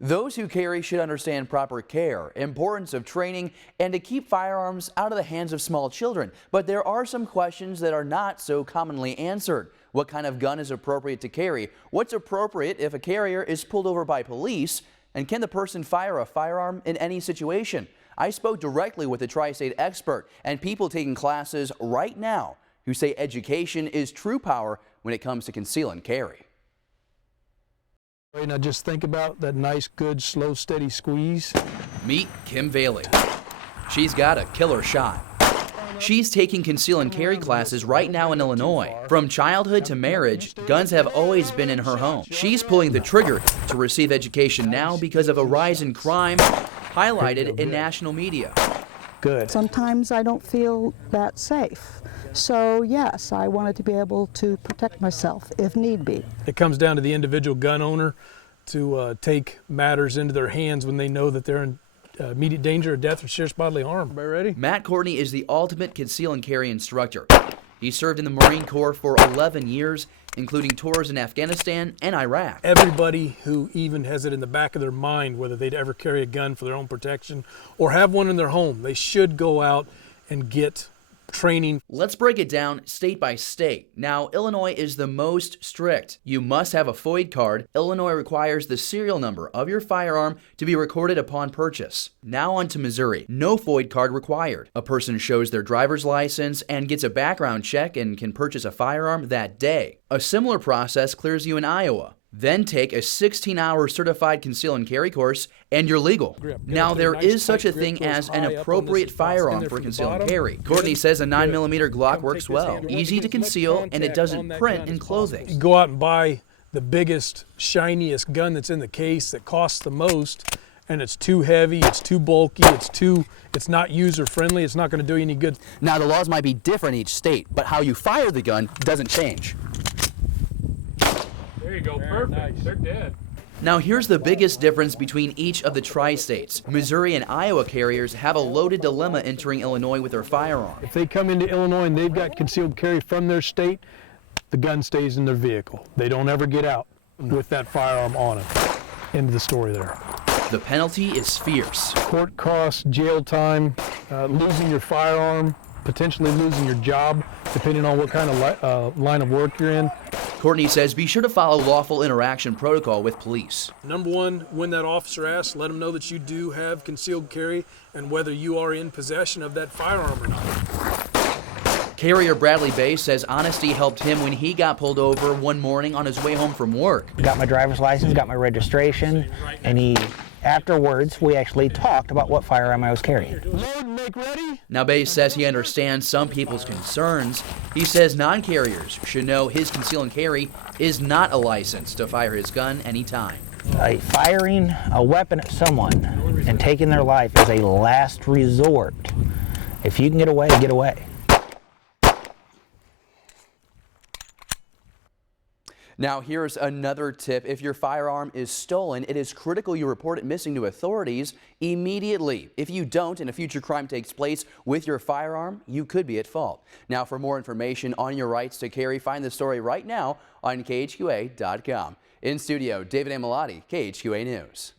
Those who carry should understand proper care, importance of training, and to keep firearms out of the hands of small children. But there are some questions that are not so commonly answered. What kind of gun is appropriate to carry? What's appropriate if a carrier is pulled over by police? And can the person fire a firearm in any situation? I spoke directly with a tri-state expert and people taking classes right now who say education is true power when it comes to conceal and carry. Now just think about that nice, good, slow, steady squeeze. Meet Kim Bailey. She's got a killer shot. She's taking conceal and carry classes right now in Illinois. From childhood to marriage, guns have always been in her home. She's pulling the trigger to receive education now because of a rise in crime highlighted in national media. Good. Sometimes I don't feel that safe. So yes, I wanted to be able to protect myself if need be. It comes down to the individual gun owner to take matters into their hands when they know that they're in immediate danger of death or serious bodily harm. Everybody ready? Matt Courtney is the ultimate conceal and carry instructor. He served in the Marine Corps for 11 years, including tours in Afghanistan and Iraq. Everybody who even has it in the back of their mind whether they'd ever carry a gun for their own protection or have one in their home, they should go out and get training. Let's break it down state by state. Now, Illinois is the most strict. You must have a FOID card. Illinois requires the serial number of your firearm to be recorded upon purchase. Now on to Missouri. No FOID card required. A person shows their driver's license and gets a background check and can purchase a firearm that day. A similar process clears you in Iowa. Then take a 16-hour certified conceal and carry course and you're legal. Now there is such a thing as an appropriate firearm for conceal and carry. Courtney says a 9mm Glock works well, easy to conceal, and it doesn't print in clothing. You go out and buy the biggest, shiniest gun that's in the case that costs the most, and it's too heavy, it's too bulky, it's not user friendly, it's not going to do you any good. Now the laws might be different in each state, but how you fire the gun doesn't change. There you go, perfect. Nice. They're dead. Now here's the biggest difference between each of the tri-states. Missouri and Iowa carriers have a loaded dilemma entering Illinois with their firearm. If they come into Illinois and they've got concealed carry from their state, the gun stays in their vehicle. They don't ever get out with that firearm on it. End of the story there. The penalty is fierce. Court costs, jail time, losing your firearm, potentially losing your job, depending on what kind of line of work you're in. Courtney says be sure to follow lawful interaction protocol with police. Number one, when that officer asks, let them know that you do have concealed carry and whether you are in possession of that firearm or not. Carrier Bradley Bay says honesty helped him when he got pulled over one morning on his way home from work. Got my driver's license, got my registration, and afterwards, we actually talked about what firearm I was carrying. Load and make ready. Now, Bay says he understands some people's concerns. He says non-carriers should know his conceal and carry is not a license to fire his gun anytime. Firing a weapon at someone and taking their life is a last resort. If you can get away, get away. Now, here's another tip. If your firearm is stolen, it is critical you report it missing to authorities immediately. If you don't and a future crime takes place with your firearm, you could be at fault. Now, for more information on your rights to carry, find the story right now on KHQA.com. In studio, David Amilati, KHQA News.